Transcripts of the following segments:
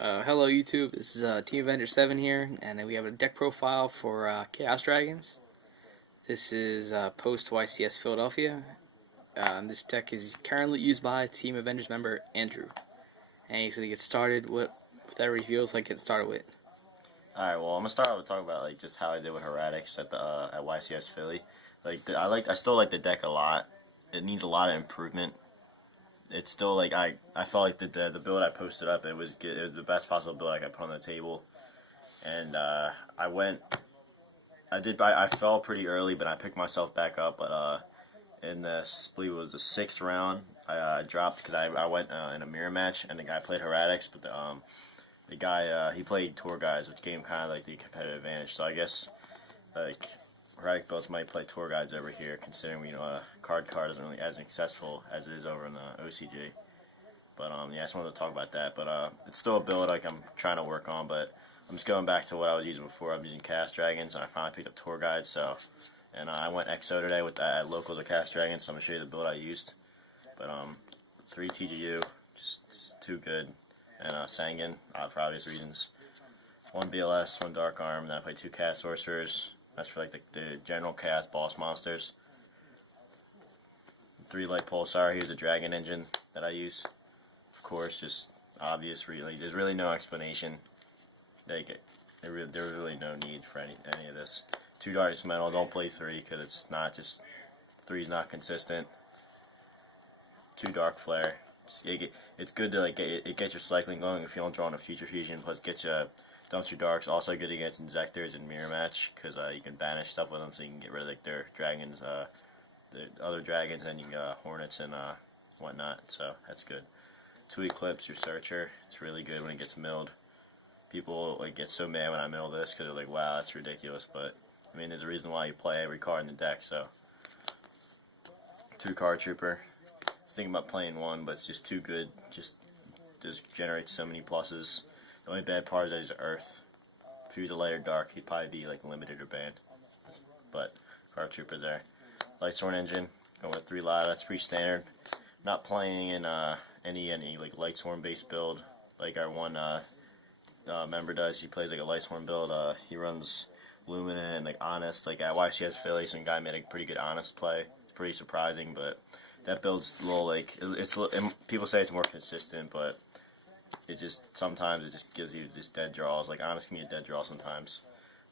Hello YouTube, this is Team Avengers 7 here, and we have a deck profile for Chaos Dragons. This is post YCS Philadelphia. This deck is currently used by Team Avengers member Andrew. And he's going to get started with whatever he feels like getting started with. Alright, well, I'm gonna start with talking about just how I did with Heretics at YCS Philly. I still like the deck a lot. It needs a lot of improvement. It's still I felt like the build I posted up, it was good. It was the best possible build I could put on the table. And I fell pretty early, but I picked myself back up. But in the, I believe it was the 6th round, I dropped because I went in a mirror match, and the guy played Heretics, but the guy he played Tour Guides, which gave him kind of like the competitive advantage. So I guess Heretic builds might play Tour Guides over here, considering card isn't really as successful as it is over in the OCG. But yeah, I just wanted to talk about that. But it's still a build I'm trying to work on. But I'm just going back to what I was using before. I'm using Chaos Dragons, and I finally picked up Tour Guides. So, and I went XO today with local to Chaos Dragons. So I'm gonna show you the build I used. But 3 TGU, just too good, and Sanguine for obvious reasons. 1 BLS, 1 Dark Arm. Then I played 2 Chaos Sorcerers. That's for the general Chaos boss monsters. 3 Light Pulsar. Here's a Dragon Engine that I use. Of course, just obvious. Really, there's really no explanation. There's really no need for any of this. 2 Darkest Metal. Don't play 3 because it's not just 3's not consistent. 2 Dark Flare. It's good to it gets your cycling going if you don't draw on a Future Fusion. Plus gets you Dumpster Darks. Also good against Injectors and Mirror Match because you can banish stuff with them, so you can get rid of their dragons, the other dragons, and you can Hornets and whatnot. So that's good. 2 Eclipse, your Searcher. It's really good when it gets milled. People get so mad when I mill this because they're like, "Wow, that's ridiculous." But I mean, there's a reason why you play every card in the deck. So 2 Card Trooper. Thinking about playing 1, but it's just too good. Just generates so many pluses. The only bad part is that he's Earth. If he was a lighter dark, he'd probably be limited or banned. But Card Trooper there. Lightsworn Engine, going with 3 Lada. That's pretty standard. Not playing in any Lightsworn based build like our one member does. He plays a Lightsworn build. He runs Lumina and Honest. At YCS Philly, some guy made a pretty good Honest play. It's pretty surprising, but that build's a little people say it's more consistent, but sometimes it just gives you dead draws. Honest can be a dead draw sometimes.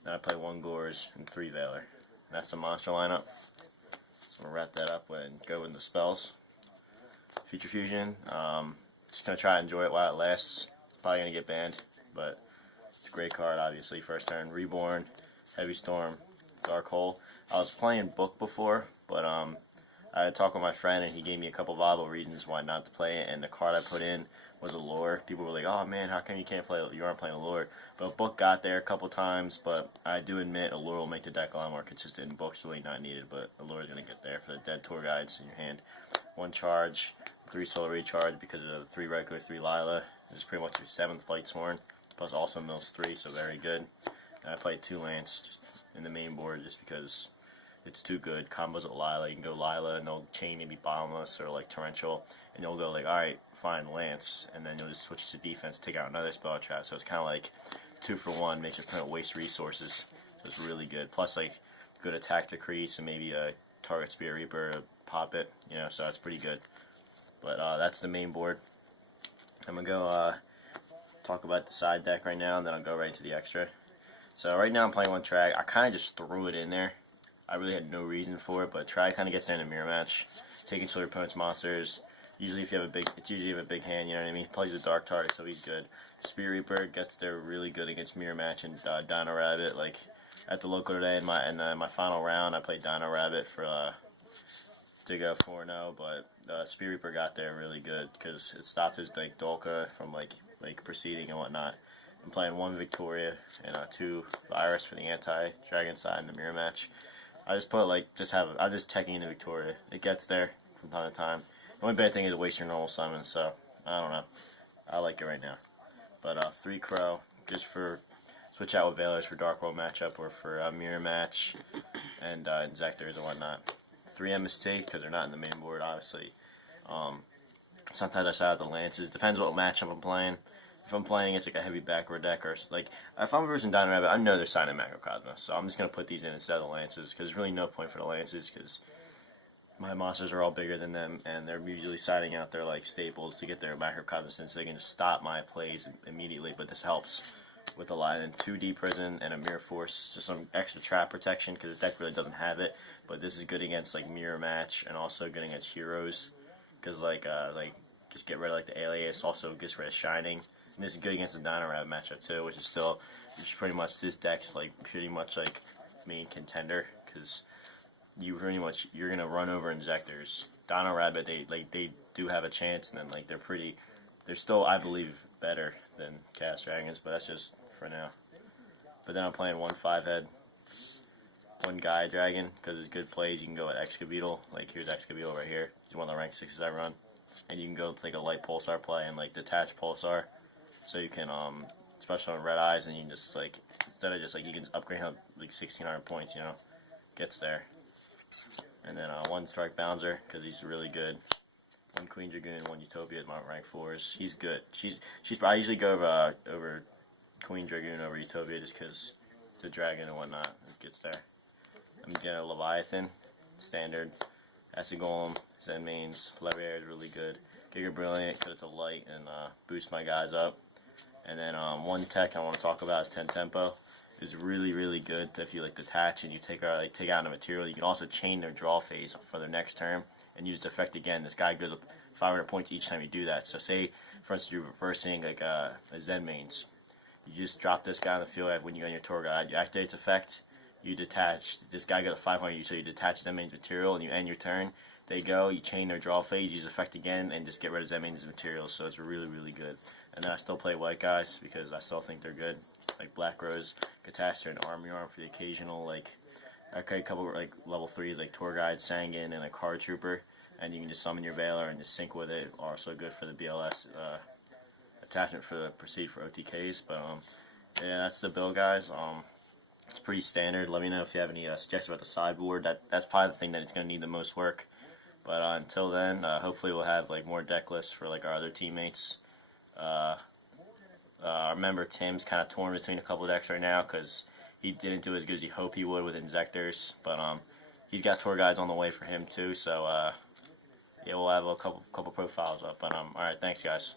Then I play 1 Gores and 3 Valor. That's the monster lineup. So I'm gonna wrap that up and go into spells. Future Fusion. Just gonna try to enjoy it while it lasts. Probably gonna get banned, but it's a great card. Obviously, first turn. Reborn, Heavy Storm, Dark Hole. I was playing Book before, but I had talked with my friend, and he gave me a couple viable reasons why not to play it. And the card I put in was a Lure. People were like, "Oh man, how come you aren't playing a Lure?" But Book got there a couple times. But I do admit a Lure will make the deck a lot more consistent. And Book's really not needed, but a Lure is gonna get there for the dead Tour Guides in your hand. 1 Charge, 3 Solar Recharge because of the 3 regular, 3 Lila. This is pretty much your 7th Lightsworn. Plus also mills 3, so very good. And I played 2 Lance just in the main board just because it's too good. Combos with Lila. You can go Lila and they'll chain maybe Bottomless or Torrential. And you'll go alright, fine, Lance. And then you'll just switch to defense, take out another spell trap. So it's kind of 2 for 1. Makes your opponent waste resources. So it's really good. Plus good attack decrease and maybe a target Spear Reaper to pop it. So that's pretty good. But that's the main board. I'm going to go talk about the side deck right now, and then I'll go right to the extra. So right now I'm playing 1 Trag. I kind of just threw it in there. I really had no reason for it, but Trag kind of gets in a mirror match, taking your opponent's monsters. Usually if you have a big hand, you know what I mean? He plays a dark target, so he's good. Spear Reaper gets there really good against mirror match and Dino Rabbit. At the local today in my final round, I played Dino Rabbit to go 4-0, but Spear Reaper got there really good because it stopped his Dolka from proceeding and whatnot. I'm playing 1 Victoria and 2 Virus for the anti-dragon side in the mirror match. I just put I'm just checking into Victoria. It gets there from time to time. The only bad thing is to waste your normal summon, so I don't know. I like it right now. But 3 Crow, just for switch out with Valors for Dark World matchup or for mirror match and Injectors and whatnot. 3 MST because they're not in the main board, obviously. Sometimes I shout out the Lances. Depends what matchup I'm playing. if I'm playing against like a heavy backward deck, or like if I'm versus Dino Rabbit, I know they're signing Macrocosmos, so I'm just gonna put these in instead of the Lances because there's really no point for the Lances because my monsters are all bigger than them, and they're usually siding out their like staples to get their Macrocosmos in, so they can just stop my plays immediately. But this helps with a lot in 2D prison and a mirror force, just some extra trap protection because the deck really doesn't have it. But this is good against like mirror match and also good against heroes because like just get rid of like the alias, also gets rid of shining. And this is good against the Dino Rabbit matchup too, which is pretty much this deck's like pretty much like main contender because you're gonna run over Injectors. Dino Rabbit they do have a chance, and then like they're still I believe better than Chaos Dragons, but that's just for now. But then I'm playing 1/5 head, one Gaia Dragon because it's good plays. You can go at Excavabeetle, like here's Excavabeetle right here. He's one of the rank 6s I run, and you can go take a light Pulsar play and like detach Pulsar, so you can especially on Red Eyes, and you can just like instead of just like you can upgrade him like 1,600 points, gets there. And then one Strike Bouncer because he's really good. One Queen Dragoon, one Utopia at my rank 4s. He's good. I usually go over Queen Dragoon over Utopia just because the dragon and whatnot it gets there. I'm getting a Leviathan, standard. Acid Golem, Zen Mains, Leviair is really good. Giga Brilliant because it's a light and boost my guys up. And then one tech I want to talk about is 10 Tempo. Is really, really good if you like detach and you take out a material. You can also chain their draw phase for their next turn and use the effect again. This guy goes up 500 points each time you do that. So say, for instance, you're reversing like a Zen Mains. You just drop this guy on the field when you go on your tour guide. You activate its effect. You detach. This guy got a 500, so you detach Zen Mains material and you end your turn. They go, you chain their draw phase, use effect again, and just get rid of Zen Mains materials. So it's really, really good. And then I still play white guys because I still think they're good. Like Black Rose, Catastrophe, and Army Arm for the occasional, like, okay, a couple like level 3s like Tour Guide, Sangan, and a Card Trooper. And you can just summon your Veiler and just sync with it. Also good for the BLS attachment for the Proceed for OTKs. But yeah, that's the build, guys. It's pretty standard. Let me know if you have any suggestions about the sideboard. That's probably the thing that it's going to need the most work. But until then, hopefully we'll have like more deck lists for like our other teammates. I remember Tim's kind of torn between a couple decks right now because he didn't do as good as he hoped he would with Injectors. But he's got tour guides on the way for him too. So yeah, we'll have a couple profiles up. But all right, thanks guys.